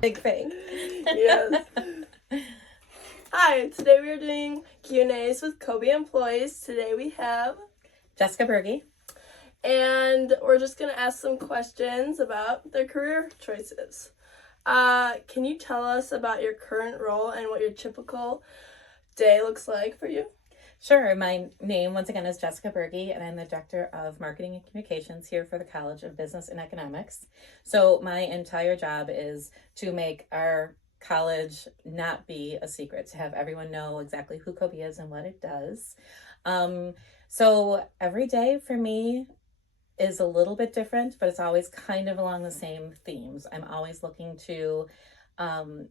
Big thing. Yes. Hi, today we are doing Q&As with CoBE employees. Today we have Jessica Berge. And we're just going to ask some questions about their career choices. Can you tell us about your current role and what your typical day looks like for you? Sure. My name, once again, is Jessica Berge, and I'm the Director of Marketing and Communications here for the College of Business and Economics. So my entire job is to make our college not be a secret, to have everyone know exactly who CoBE is and what it does. So every day for me is a little bit different, but it's always kind of along the same themes. I'm always looking to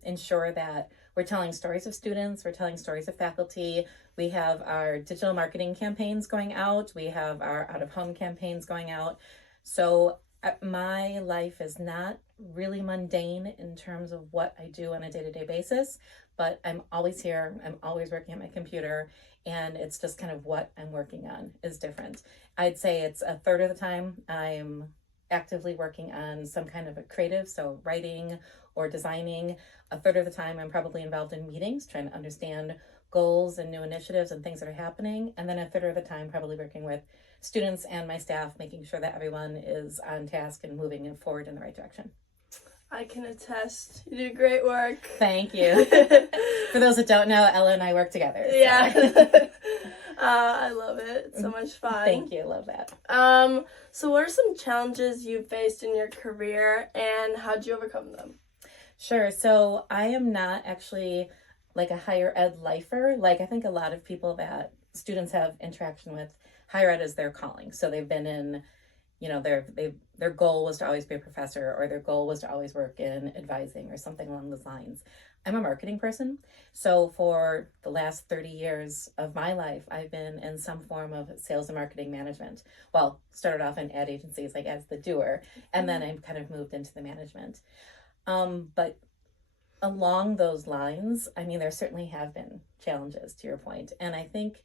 ensure that we're telling stories of students, we're telling stories of faculty. We have our digital marketing campaigns going out. We have our out-of-home campaigns going out. So my life is not really mundane in terms of what I do on a day-to-day basis, but I'm always here. I'm always working at my computer, and it's just kind of what I'm working on is different. I'd say it's a third of the time I'm actively working on some kind of a creative, so writing or designing. A third of the time I'm probably involved in meetings, trying to understand goals and new initiatives and things that are happening. And then a third of the time probably working with students and my staff, making sure that everyone is on task and moving forward in the right direction. I can attest. You do great work. Thank you. For those that don't know, Ella and I work together. So. Yeah. I love it. It's so much fun. Thank you. Love that. So what are some challenges you faced in your career and how'd you overcome them? Sure. So I am not actually like a higher ed lifer. Like I think a lot of people that students have interaction with, higher ed is their calling. So they've been in, their goal was to always be a professor, or their goal was to always work in advising or something along those lines. I'm a marketing person. So for the last 30 years of my life, I've been in some form of sales and marketing management. Well, started off in ad agencies, like as the doer, and then I kind of moved into the management. But along those lines, I mean, there certainly have been challenges, to your point. And I think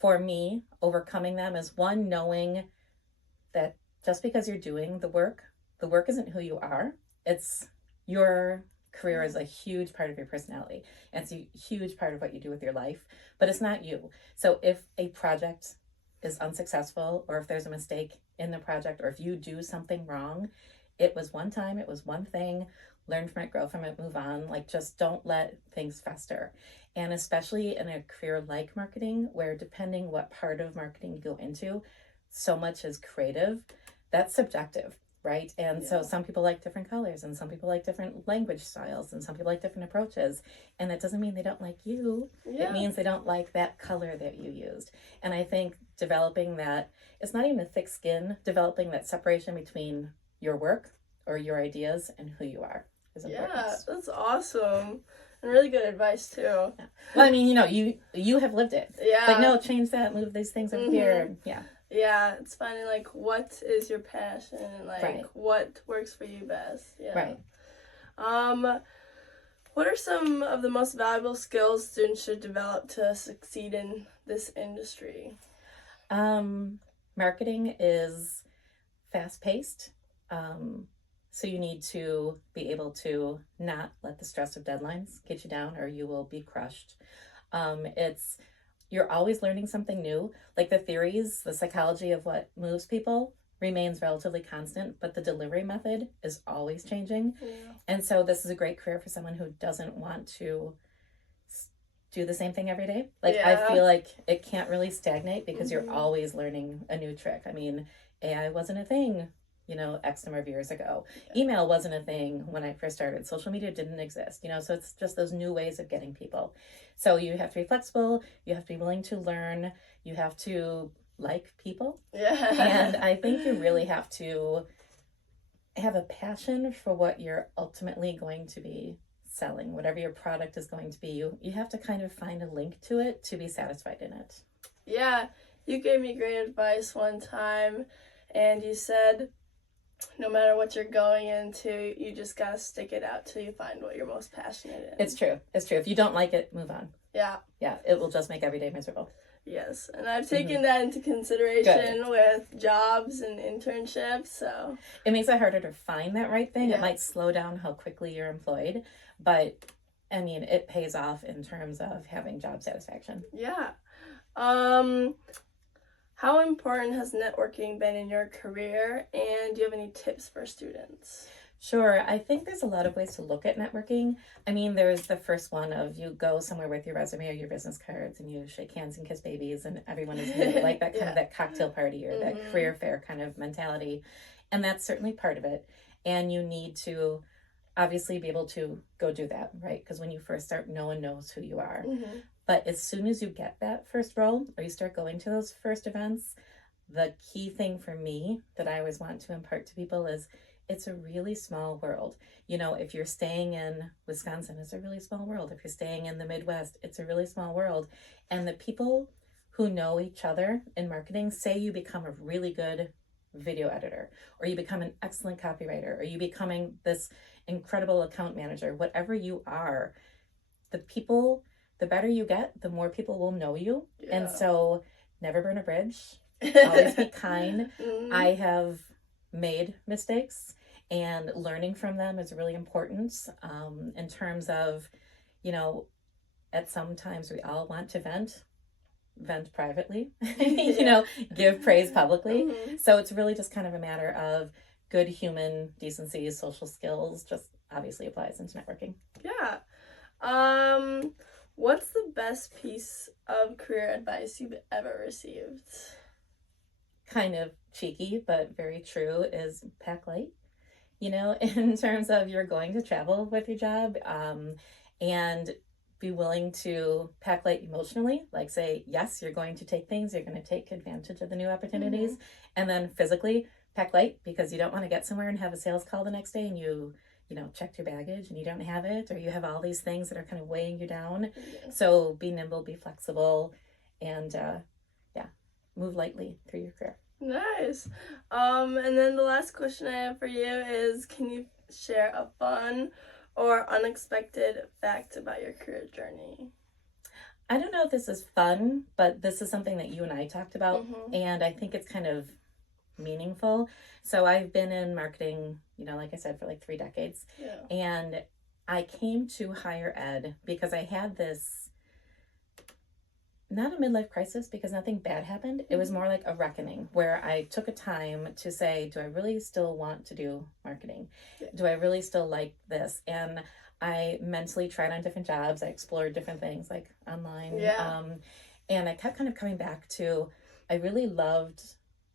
for me, overcoming them is one, knowing that just because you're doing the work isn't who you are. It's your career is a huge part of your personality. And it's a huge part of what you do with your life, but it's not you. So if a project is unsuccessful, or if there's a mistake in the project, or if you do something wrong, it was one time, it was one thing, learn from it, grow from it, move on. Like, just don't let things fester. And especially in a career like marketing, where depending what part of marketing you go into, so much is creative, that's subjective, right? And so some people like different colors, and some people like different language styles, and some people like different approaches. And that doesn't mean they don't like you. It means they don't like that color that you used. And I think developing that, it's not even a thick skin, developing that separation between your work or your ideas and who you are is important. Yeah, that's awesome. And really good advice too. Yeah. Well, I mean, you have lived it. Yeah. It's like, no, change that, move these things over here. Yeah. Yeah, it's finding like what is your passion and like what works for you best. Yeah. Right. What are some of the most valuable skills students should develop to succeed in this industry? Marketing is fast-paced. So you need to be able to not let the stress of deadlines get you down, or you will be crushed. You're always learning something new. Like the theories, the psychology of what moves people remains relatively constant, but the delivery method is always changing. Yeah. And so this is a great career for someone who doesn't want to do the same thing every day. Like, I feel like it can't really stagnate because you're always learning a new trick. I mean, AI wasn't a thing, X number of years ago. Email wasn't a thing when I first started. Social media didn't exist, so it's just those new ways of getting people. So you have to be flexible. You have to be willing to learn. You have to like people. Yeah. And I think you really have to have a passion for what you're ultimately going to be selling. Whatever your product is going to be, you have to kind of find a link to it to be satisfied in it. Yeah, you gave me great advice one time, and you said, no matter what you're going into, you just gotta stick it out till you find what you're most passionate in. It's true. If you don't like it, move on. Yeah. Yeah, it will just make every day miserable. Yes, and I've taken that into consideration with jobs and internships, so. It makes it harder to find that right thing. Yeah. It might slow down how quickly you're employed, but I mean, it pays off in terms of having job satisfaction. Yeah. How important has networking been in your career, and do you have any tips for students? Sure. I think there's a lot of ways to look at networking. I mean, there's the first one of you go somewhere with your resume or your business cards and you shake hands and kiss babies and everyone is new, like that kind of that cocktail party or that career fair kind of mentality. And that's certainly part of it. And you need to obviously be able to go do that, right? Because when you first start, no one knows who you are. But as soon as you get that first role or you start going to those first events, the key thing for me that I always want to impart to people is it's a really small world. You know, if you're staying in Wisconsin, it's a really small world. If you're staying in the Midwest, it's a really small world. And the people who know each other in marketing, say you become a really good video editor, or you become an excellent copywriter, or you becoming this incredible account manager, whatever you are, the better you get, the more people will know you. Yeah. And so never burn a bridge. Always be kind. I have made mistakes, and learning from them is really important in terms of, you know, at some times we all want to vent privately, you know, give praise publicly. So it's really just kind of a matter of good human decency, social skills, just obviously applies into networking. Yeah. What's the best piece of career advice you've ever received? Kind of cheeky, but very true, is pack light. You know, in terms of you're going to travel with your job, and be willing to pack light emotionally, like say, yes, you're going to take things, you're going to take advantage of the new opportunities, and then physically pack light because you don't want to get somewhere and have a sales call the next day and you know, checked your baggage and you don't have it, or you have all these things that are kind of weighing you down. So be nimble, be flexible, and move lightly through your career. Nice. And then the last question I have for you is, can you share a fun or unexpected fact about your career journey? I don't know if this is fun, but this is something that you and I talked about, and I think it's kind of meaningful. So I've been in marketing, you know, like I said, for like 3 decades. And I came to higher ed because I had this, not a midlife crisis because nothing bad happened. It was more like a reckoning where I took a time to say, do I really still want to do marketing? Do I really still like this? And I mentally tried on different jobs. I explored different things like online. And I kept kind of coming back to, I really loved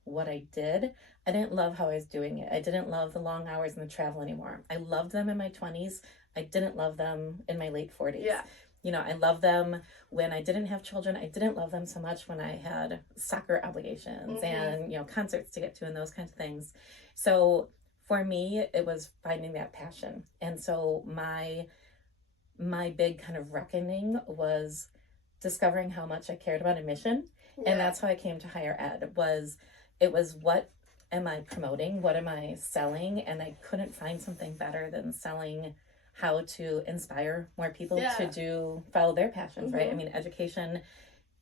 what I did. I didn't love how I was doing it. I didn't love the long hours and the travel anymore. I loved them in my 20s. I didn't love them in my late 40s. You know, I love them when I didn't have children. I didn't love them so much when I had soccer obligations and, you know, concerts to get to and those kinds of things. So for me, it was finding that passion. And so my big kind of reckoning was discovering how much I cared about a mission. And that's how I came to higher ed. It was what am I promoting? What am I selling? And I couldn't find something better than selling how to inspire more people to follow their passions, right? I mean, education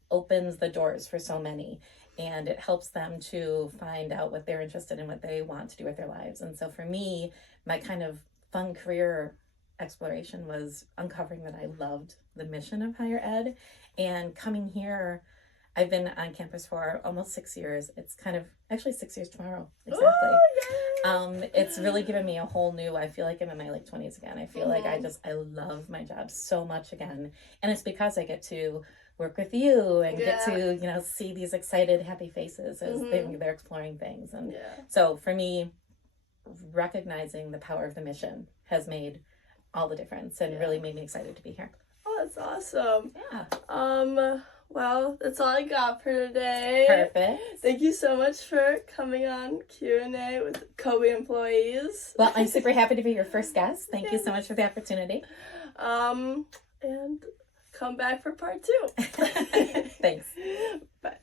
opens the doors for so many, and it helps them to find out what they're interested in, what they want to do with their lives. And so for me, my kind of fun career exploration was uncovering that I loved the mission of higher ed. And coming here, I've been on campus for almost 6 years. It's kind of actually 6 years tomorrow. Exactly. It's really given me a whole new, I feel like I'm in my late 20s again. I feel like I love my job so much again. And it's because I get to work with you and get to, you know, see these excited, happy faces as they're exploring things. And so for me, recognizing the power of the mission has made all the difference and really made me excited to be here. Oh, that's awesome. Well, that's all I got for today. Perfect. Thank you so much for coming on Q&A with CoBE employees. Well, I'm super happy to be your first guest. Thank you so much for the opportunity. And come back for part 2. Thanks. Bye.